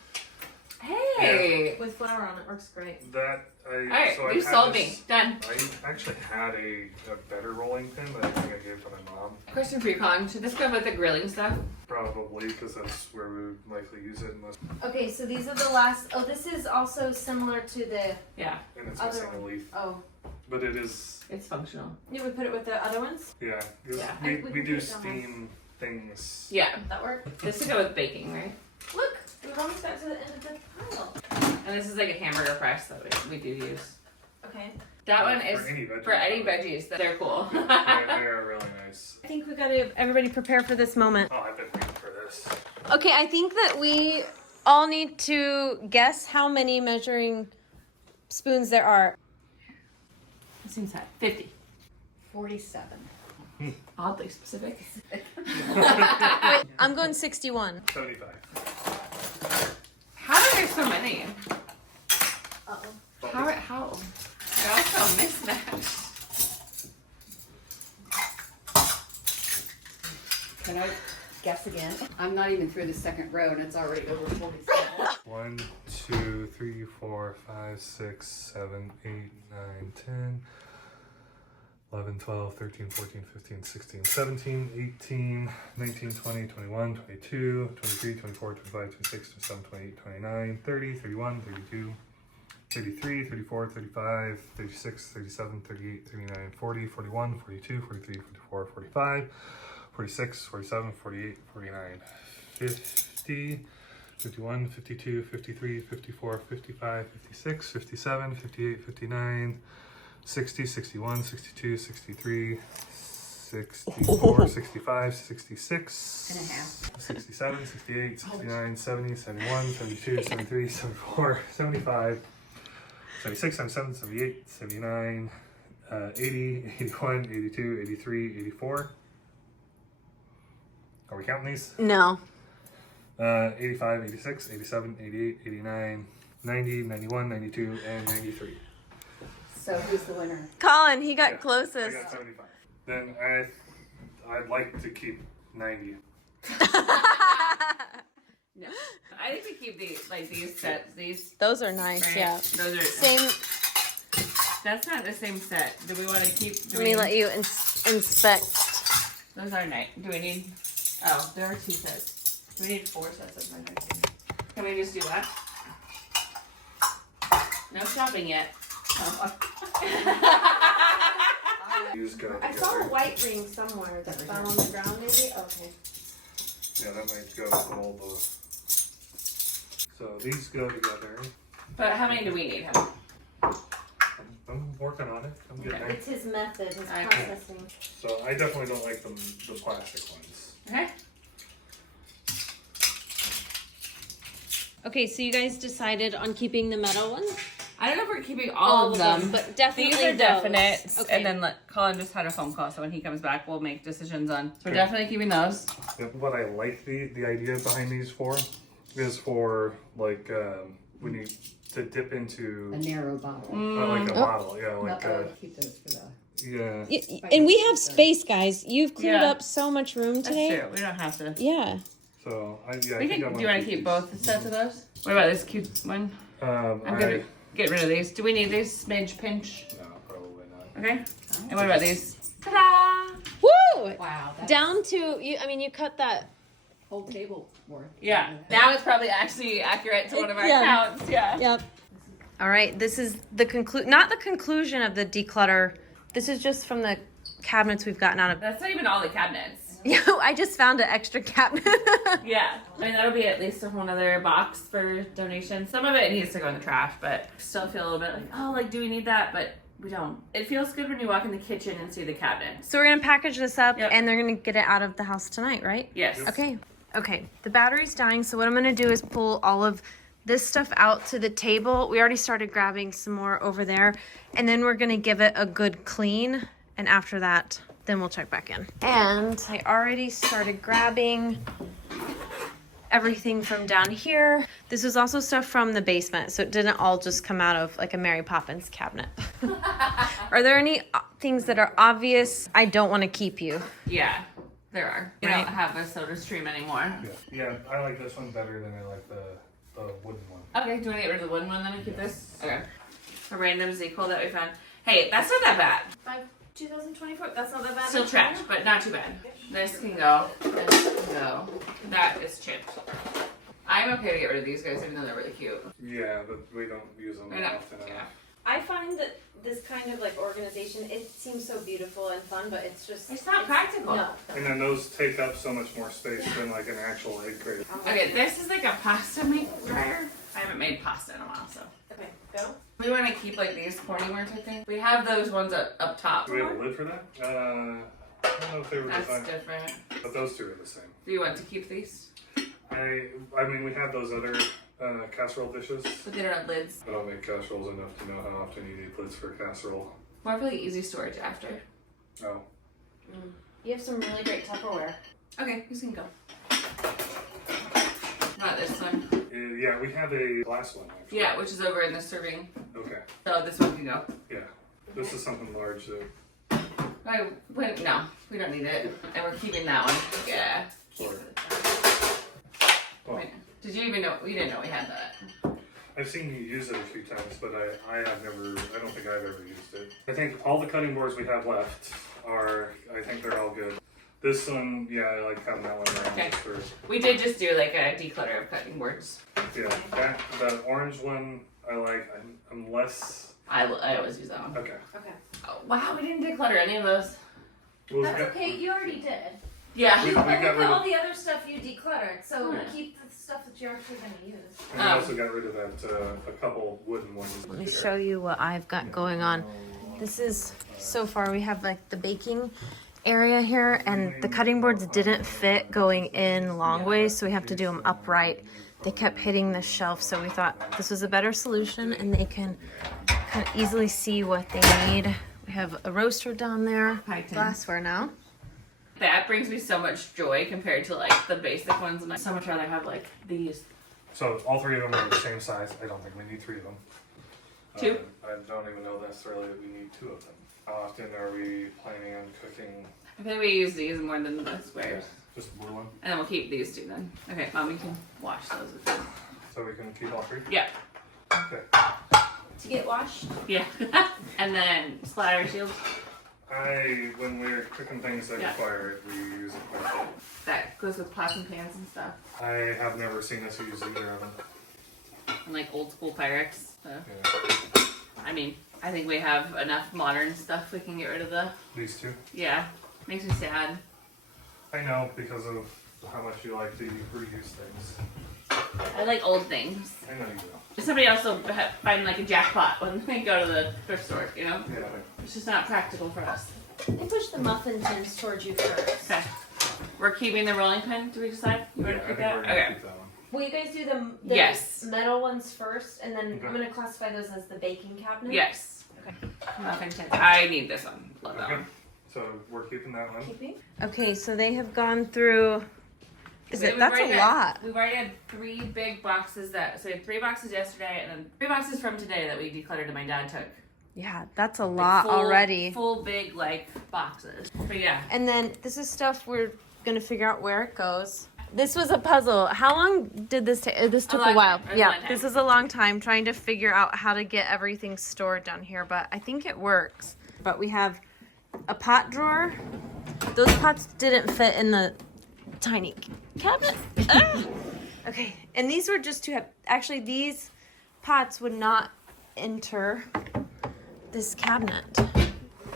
Hey. with flour on it works great. that All right, so I you had sold this- me. Done. I actually had a better rolling pin that I think I gave to my mom. Question for you, Colin. Should this go with the grilling stuff? Probably because that's where we would likely use it, unless, Okay, so these are the last. Oh, this is also similar to the Yeah, and it's other missing a one. leaf. Oh, But it is, it's functional. you would put it with the other ones. yeah. 'Cause Yeah. We, We we can do put it down steam things. Yeah, That work? this should go with baking, right? Look, we've almost got to the end of the pile. And this is like a hamburger press that we do use. Okay. That one For is any veggies. for any veggies. They're cool. They are really nice. I think we gotta everybody prepare for this moment. Oh, I've been waiting for this. Okay, I think that we all need to guess how many measuring spoons there are. It seems high. 50. 47. Oddly specific. Wait, I'm going 61. 75. How are there so many? Uh-oh. How? They're all so mismatched. Can I guess again? I'm not even through the second row and it's already over 47. 1, 2, 3, 4, 5, 6, 7, 8, 9, 10, 11, 12, 13, 14, 15, 16, 17, 18, 19, 20, 21, 22, 23, 24, 25, 26, 27, 28, 29, 30, 31, 32, 33, 34, 35, 36, 37, 38, 39, 40, 41, 42, 43, 44, 45, 46, 47, 48, 49, 50, 51, 52, 53, 54, 55, 56, 57, 58, 59, 60, 61, 62, 63, 64, 65, 66, And a half. 67, 68, 69, 70, 71, 72, 73, 74, 75, 76, 77, 78, 79, 80, 81, 82, 83, 84. Are we counting these? No. 85, 86, 87, 88, 89, 90, 91, 92, and 93. So who's the winner? Colin, he got I closest. got 75. Then I'd like to keep 90. No. I think we keep these sets. These. Those are nice, Right? yeah. Those are. Same. That's not the same set. Do we want to keep? Let me let you inspect. Those are nice. Do we need? Oh, there are 2 sets. Do we need 4 sets of measuring? Can we just do that? No shopping yet. These go I saw a together. white ring somewhere that fell on the ground, maybe? Okay. Yeah, that might go with all the. So these go together. But how many do we need? I'm working on it. I'm getting there. It's his method, his Okay. processing. So I definitely don't like the plastic ones. Okay. Okay, so you guys decided on keeping the metal ones? I don't know if we're keeping all of them. but definitely These are those. definite. Okay. And then Colin just had a phone call, so when he comes back, we'll make decisions on. So we're definitely keeping those. What I like the idea behind these for is for like when you to dip into A narrow bottle. like a bottle, yeah, No, like keep those for the. yeah. And we have space, guys. You've cleared Yeah. up so much room That's today. true. We don't have to. Yeah. So I We think can, I do you want to keep these. both sets of those? What about this cute one? I'm gonna get rid of these. Do we need these? Smidge pinch. No, probably not. Okay. And what about these? Ta-da! Woo! Wow, that's Down to you. I mean, you cut that. whole table worth. Yeah. Now it's probably actually accurate to one of our Yeah. counts. Yeah. Yep. All right. This is the not the conclusion of the declutter. This is just from the cabinets we've gotten out of. That's not even all the cabinets. Yeah, I just found an extra cabinet. Yeah, I mean that'll be at least a whole nother box for donations. Some of it needs to go in the trash, but still feel a little bit like, oh, like do we need that? But we don't. It feels good when you walk in the kitchen and see the cabinet. So we're gonna package this up Yep. and they're gonna get it out of the house tonight, right? Yes. Okay. Okay. The battery's dying, so what I'm gonna do is pull all of this stuff out to the table. We already started grabbing some more over there, and then we're gonna give it a good clean, and after that, then we'll check back in. And I already started grabbing everything from down here. This was also stuff from the basement, so it didn't all just come out of like a Mary Poppins cabinet. Are there any things that are obvious I don't want to keep you? Yeah, there are. We Right. don't have a soda stream anymore. Yeah, I like this one better than I like the wooden one. Okay, do you want to get rid of the wooden one then and keep this? Okay. A random Zequel that we found. Hey, that's not that bad. 2024. That's not that bad. Still trash, but not too bad. This can go. This can go. That is chipped. I'm okay to get rid of these guys even though they're really cute. Yeah, but we don't use them I know. often Yeah. enough. I find that this kind of like organization, it seems so beautiful and fun, but it's just It's not practical. No. And then those take up so much more space than like an actual egg crate. Okay, this is like a pasta make dryer. I haven't made pasta in a while, so. Okay, go. We want to keep like these pointy ones, I think. We have those ones up top. Do we have a lid for that? I don't know if they were That's designed, different. but those two are the same. Do you want to keep these? I mean, we have those other casserole dishes. But they don't have lids. I don't make casseroles enough to know how often you need lids for a casserole. More for like easy storage after. Oh. You have some really great Tupperware. Okay, these can go. Not this one. Yeah, we have a glass one actually. Yeah, which is over in the serving. Okay. So this one can go. Yeah. This is something large though. No, we don't need it. And we're keeping that one. Yeah. Sorry. Well, Wait, did you even know? We didn't know we had that. I've seen you use it a few times, but I have never, I don't think I've ever used it. I think all the cutting boards we have left are, I think they're all good. This one, yeah, I like having that one around Okay. just for, We did just do like a declutter of cutting boards. yeah. That, the orange one, I like, I'm less, I always use that one. okay. Okay. Oh, wow, we didn't declutter any of those. Well, That's yeah, okay, you already did. Yeah. We But got look rid at all of, the other stuff you decluttered, so Yeah. keep the stuff that you're actually going to use. and we also got rid of that, a couple wooden ones. Let me show you what I've got going on. This is, so far we have like the baking area here, and the cutting boards didn't fit going in long ways, so we have to do them upright. They kept hitting the shelf, so we thought this was a better solution, and they can kind of easily see what they need. We have a roaster down there, Pie tin. glassware now. That brings me so much joy compared to like the basic ones, and I'd so much rather have like these. So all three of them are the same size. I don't think we need three of them. Two? I don't even know necessarily that we need two of them. How often are we planning on cooking? I think we use these more than the squares. Just the blue one? And then we'll keep these two then. Okay, Mom, you can wash those with them. So we can keep all three? Yeah. Okay. To get washed? Yeah. And then splatter shield. When we're cooking things that Yeah. require it, we use it quite a bit. That goes with pots and pans and stuff. I have never seen us use either of them. And like old school Pyrex. So, Yeah. I mean, I think we have enough modern stuff we can get rid of the. These two? Yeah. Makes me sad. I know, because of how much you like to reuse things. I like old things. I know you will. Somebody else will find like a jackpot when they go to the thrift store, you know? Yeah. It's just not practical for us. They push the muffin tins towards you first. Okay. We're keeping the rolling pin, do we decide? You Yeah, want I to think keep that? we're gonna Okay. keep that one. Will you guys do the Yes. metal ones first, and then Okay. I'm going to classify those as the baking cabinet? Yes. Okay. Muffin tin. I need this one. Love that Okay. one. So we're keeping that one. Keeping? Okay, so they have gone through, We've that's already a had- lot. We've already had 3 big boxes so we had 3 boxes yesterday and then 3 boxes from today that we decluttered and my dad took. Yeah, that's a Like, lot full- already. Full big like boxes. But yeah. And then this is stuff we're gonna figure out where it goes. This was a puzzle. How long did this take? This took a long while. time. It was a Yeah, long time. this is a long time trying to figure out how to get everything stored down here, but I think it works. But we have a pot drawer. Those pots didn't fit in the tiny cabinet. Ah! Okay, and these were just actually these pots would not enter this cabinet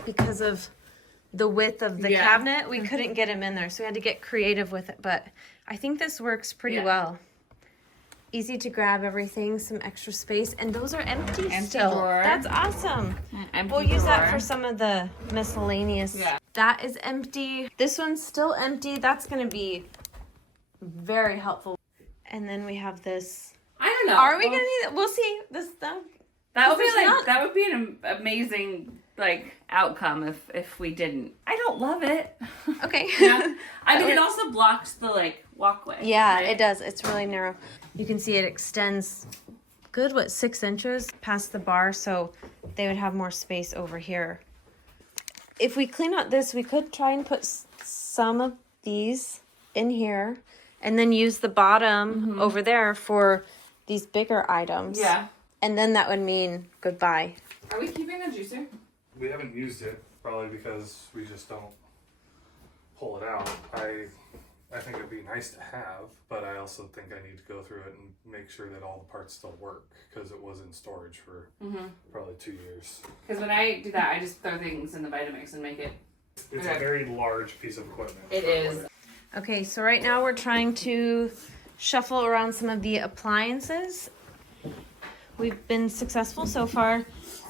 because of the width of the Yeah. cabinet, we couldn't get him in there. So we had to get creative with it. But I think this works pretty well. Easy to grab everything, some extra space. And those are empty still. Drawer. That's awesome. Empty We'll use that drawer. for some of the miscellaneous. Yeah. That is empty. This one's still empty. That's going to be very helpful. And then we have this. I don't know. Are we going to need it? We'll see. This thing. That would be There's like not- that would be an amazing like outcome if we didn't. I don't love it. Okay. Yeah. I mean, it also blocks the like walkway. Yeah, right? it does. It's really narrow. You can see it extends good, 6 inches past the bar, so they would have more space over here. If we clean out this, we could try and put some of these in here and then use the bottom over there for these bigger items. Yeah. And then that would mean goodbye. Are we keeping the juicer? We haven't used it, probably because we just don't pull it out. I think it'd be nice to have, but I also think I need to go through it and make sure that all the parts still work, because it was in storage for probably 2 years. Because when I do that, I just throw things in the Vitamix and make it. It's a very large piece of equipment. It is. Okay, so right now we're trying to shuffle around some of the appliances. We've been successful so far,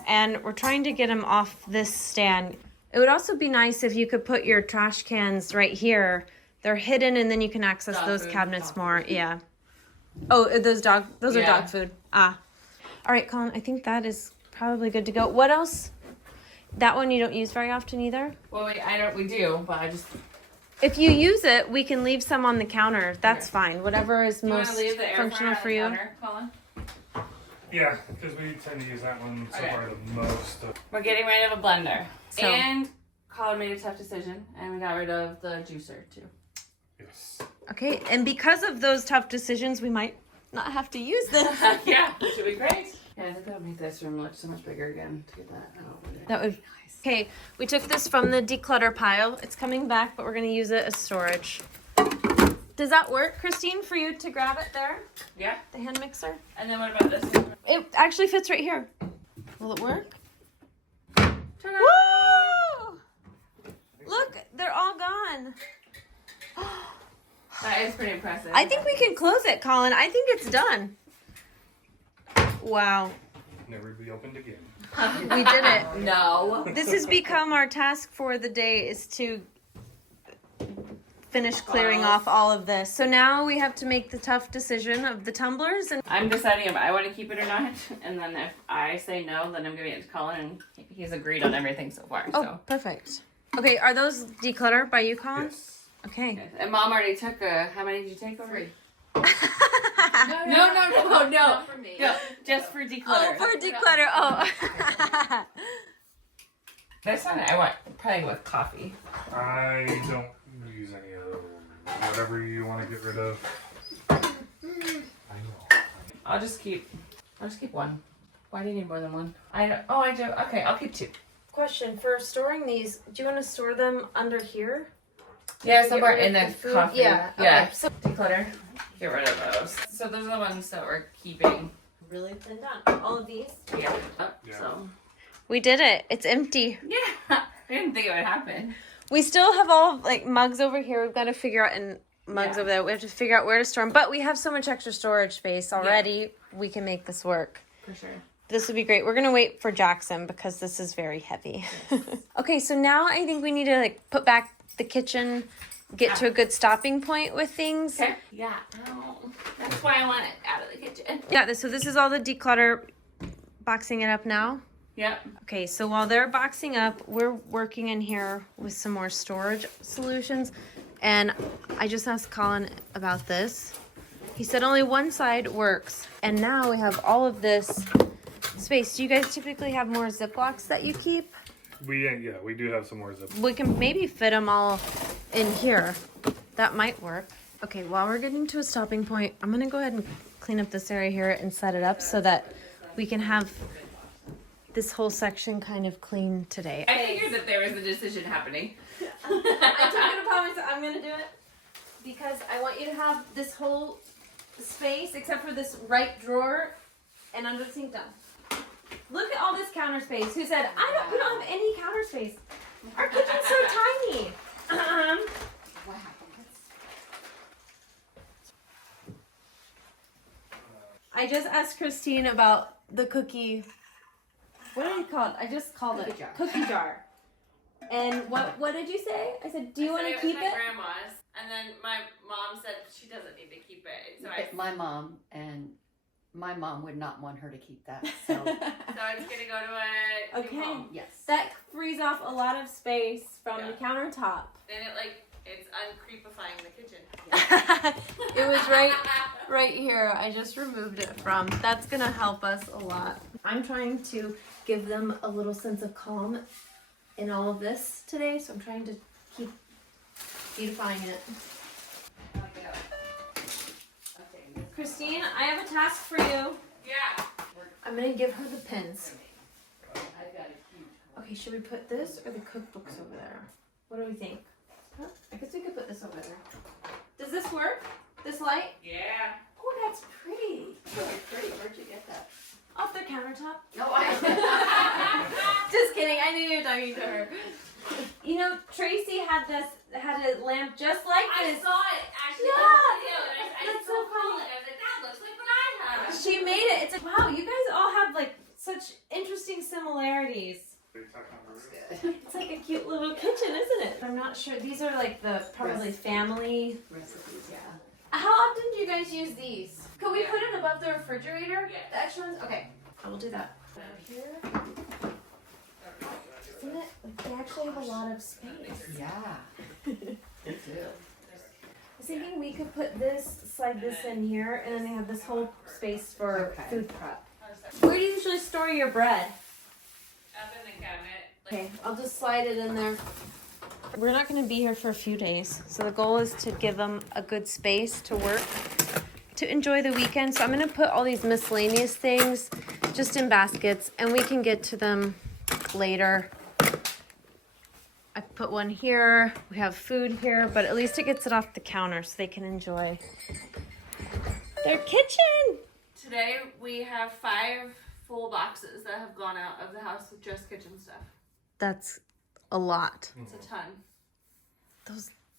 and we're trying to get them off this stand. It would also be nice if you could put your trash cans right here. They're hidden, and then you can access Dog those food, cabinets dog more. Yeah. Oh, those are Yeah. dog food. Ah. All right, Colin, I think that is probably good to go. What else? That one you don't use very often either? Well, we do, but I just. If you use it, we can leave some on the counter. That's fine. Whatever is Do you want most to leave the air functional fryer for on the you. counter, Colin? Yeah, because we tend to use that one so Okay. far the most. We're getting rid of a blender. So- And Colin made a tough decision, and we got rid of the juicer too. Yes. Okay, and because of those tough decisions, we might not have to use this. Yeah, should be great. Yeah, I think that would make this room look so much bigger again to get that out. That would be nice. Okay, we took this from the declutter pile. It's coming back, but we're going to use it as storage. Does that work, Christine, for you to grab it there? Yeah. The hand mixer? And then what about this one? It actually fits right here. Will it work? Turn on. Woo! Look, they're all gone. That is pretty impressive. I think we can close it, Colin. I think it's done. Wow. Never be opened again. We did it. No. This has become our task for the day, is to finish clearing off all of this. So now we have to make the tough decision of the tumblers. And I'm deciding if I want to keep it or not, and then if I say no, then I'm giving it to Colin, and he's agreed on everything so far. oh, perfect. Okay, are those declutter by you, Colin? Yes. Okay. And Mom already took how many did you take over? 3. No. Not for me. No, just for declutter. Oh, for declutter. Oh. This one I want probably with coffee. I don't use any of those. Whatever you want to get rid of. I know. I'll just keep one. Why do you need more than one? I do. Okay, I'll keep 2. Question, for storing these, do you want to store them under here? Yeah, somewhere Get in rid the of food? coffee. Yeah. Yeah. Okay. So Declutter. Get rid of those. So those are the ones that we're keeping. really thin down. All of these. Yeah. Yeah. So. We did it. It's empty. Yeah. I didn't think it would happen. We still have all like mugs over here. We've got to figure out, and mugs Yeah. over there. We have to figure out where to store them. But we have so much extra storage space already. We can make this work. For sure. This would be great. We're gonna wait for Jackson because this is very heavy. Okay, so now I think we need to like put back the kitchen, get to a good stopping point with things. Okay. Yeah. That's why I want it out of the kitchen. Yeah. So this is all the declutter. Boxing it up now. Yep. Okay, so while they're boxing up, we're working in here with some more storage solutions. And I just asked Colin about this. He said only one side works. And now we have all of this space. Do you guys typically have more Ziplocs that you keep? We do have some more zip. We can maybe fit them all in here. That might work. Okay, while we're getting to a stopping point, I'm gonna go ahead and clean up this area here and set it up so that we can have this whole section kind of clean today. I figured that there was a decision happening. I took it upon myself. I'm gonna do it because I want you to have this whole space except for this right drawer and under the sink done. Look at all this counter space. Who said we don't have any counter space? Our kitchen's so I just asked Christine about the cookie. What did it called? I just called it cookie jar. And what did you say? I said, do you want to keep my it? grandma's, and then my mom said she doesn't need to keep it. And so my mom would not want her to keep that. So, so it's gonna go to a new Okay. home. yes. That frees off a lot of space from Yeah. the countertop. And it's uncreepifying the kitchen. It was right here. I just removed it from. That's gonna help us a lot. I'm trying to give them a little sense of calm in all of this today, so I'm trying to keep beautifying it. Christine, I have a task for you. Yeah. I'm gonna give her the pins. I've got a huge. Okay, should we put this or the cookbooks over there? What do we think? Huh? I guess we could put this over there. Does this work? This light? Yeah. Oh, that's pretty. Really pretty. Where'd you get that? Off the countertop. No, Just kidding. I knew you were talking to her. You know, Tracy had a lamp just like this. I saw it actually Yeah. in the video, and I That's so so cool. funny. And I was like, that looks like what I have. She made it. It's like, wow, you guys all have like such interesting similarities. It's like a cute little kitchen, isn't it? I'm not sure. These are like the probably family. recipes, yeah. How often do you guys use these? Could we put it above the refrigerator? Yeah. The extra ones? Okay, I will do that. Here. Isn't it? Like they actually have a lot of space. Yeah. They do. I was thinking we could put this, slide this in here, and then they have this whole space for Okay. food prep. Where do you usually store your bread? Up in the cabinet. Okay, I'll just slide it in there. We're not going to be here for a few days, so the goal is to give them a good space to work, to enjoy the weekend. So I'm going to put all these miscellaneous things just in baskets, and we can get to them later. I put one here. We have food here, but at least it gets it off the counter so they can enjoy their kitchen. Today we have 5 full boxes that have gone out of the house with just kitchen stuff. That's a lot. It's a ton.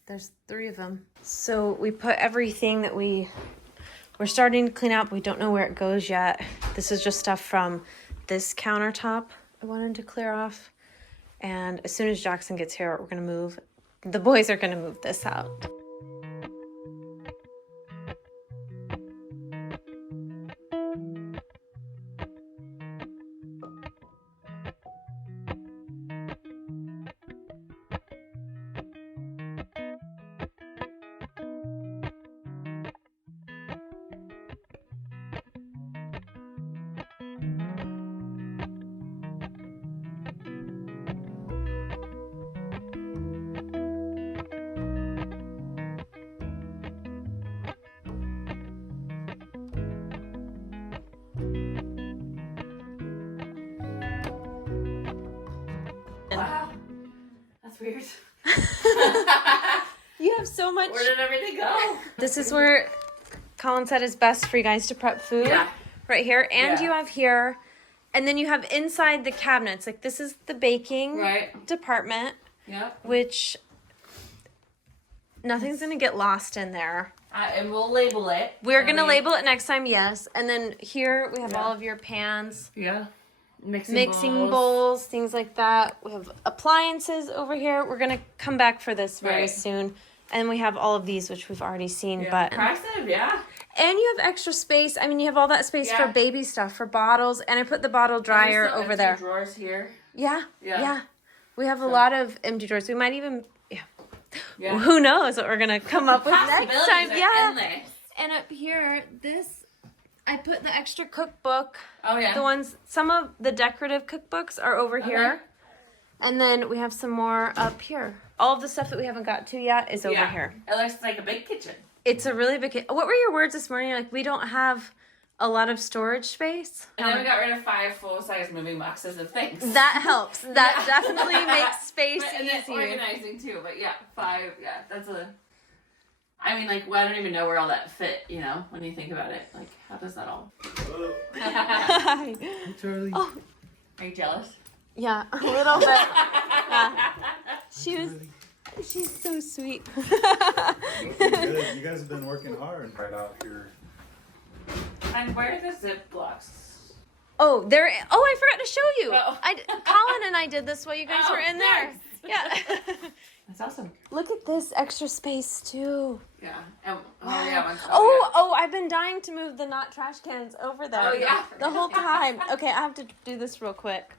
There's 3 of them. So we put everything that we're starting to clean out, but we don't know where it goes yet. This is just stuff from this countertop I wanted to clear off. And as soon as Jackson gets here, we're gonna move. The boys are gonna move this out. Wow. That's weird. You have so much. Where did everything go? This is where Colin said it's best for you guys to prep food. Yeah. Right here. And Yeah. you have here. And then you have inside the cabinets. Like this is the baking Right. department, Yep. which nothing's going to get lost in there. And we'll label it. We're going to label it next time, yes. And then here we have Yeah. all of your pans, Yeah. mixing bowls, things like that. We have appliances over here. We're going to come back for this very Right. soon. And we have all of these, which we've already seen. Yeah. But Impressive, yeah. and you have extra space. I mean, you have all that space for Yeah. baby stuff, for bottles. And I put the bottle dryer There's still over empty there. drawers here. Yeah. Yeah. We have a lot of empty drawers. We might even, Yeah. who knows what we're going to come up with next Possibilities time. are Yeah. endless. And up here, I put the extra cookbook. Oh yeah. The ones, some of the decorative cookbooks are over here. And then we have some more up here. All of the stuff that we haven't got to yet is over Yeah. here. It looks like a big kitchen. It's a really big, what were your words this morning? Like, we don't have a lot of storage space. And then we got rid of 5 full-size moving boxes of things. That helps. That definitely makes space And then easy. organizing too, but yeah, 5. Yeah, that's a. I mean, like, well, I don't even know where all that fit. You know, when you think about it, like, how does that all? Hi. Charlie. Oh, Are you jealous? yeah, a little bit. She's so sweet. Good. You guys have been working hard. Right out here. And where are the zip blocks? Oh, there. Oh, I forgot to show you. Oh. Colin and I did this while you guys were in there. nice. Yeah. That's awesome. Look at this extra space too. Yeah. And, yeah. Oh, I've been dying to move the not trash cans over there. Oh, yeah. The whole time. Okay, I have to do this real quick.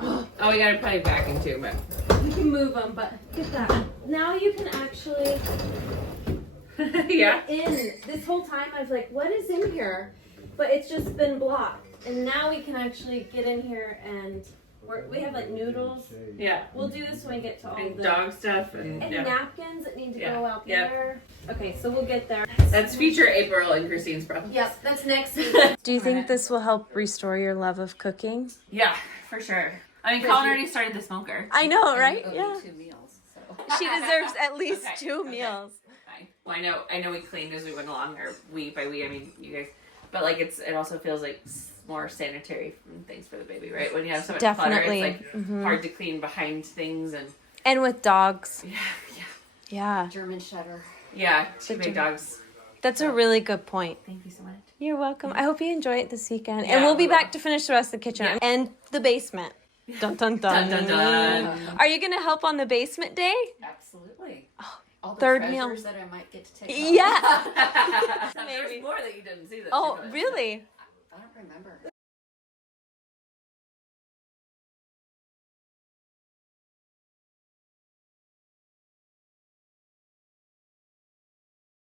Oh, we gotta put it back into but You can move them, but get that. Now you can actually yeah. in. This whole time I was like, what is in here? But it's just been blocked. And now we can actually get in here and we have like noodles. Yeah. We'll do this when we get to all And the dog stuff and yeah. napkins that need to Yeah. go out Yep. there. Okay, so we'll get there. That's future April and Christine's problem. Yep, that's next week. Do you think this will help restore your love of cooking? Yeah, for sure. I mean, Colin already started the smoker. I know, right? And Yeah. owe me 2 meals. So. She deserves at least Okay, 2 okay. meals. Fine. Well, I know we cleaned as we went along, or we by we I mean you guys, but like it also feels like more sanitary things for the baby, right? When you have so much Definitely. clutter, it's like hard to clean behind things and And with dogs. yeah. Yeah. German Shepherd. Yeah, 2 big dogs. That's a really good point. Thank you so much. You're welcome. I hope you enjoy it this weekend. Yeah, And we'll be we will. back to finish the rest of the kitchen Yeah. and the basement. Dun dun dun. Dun, dun, dun. Are you going to help on the basement day? Absolutely. All the third treasures meal. that I might get to take home. Yeah. There's more that you didn't see. That Oh, you know. really? I don't remember.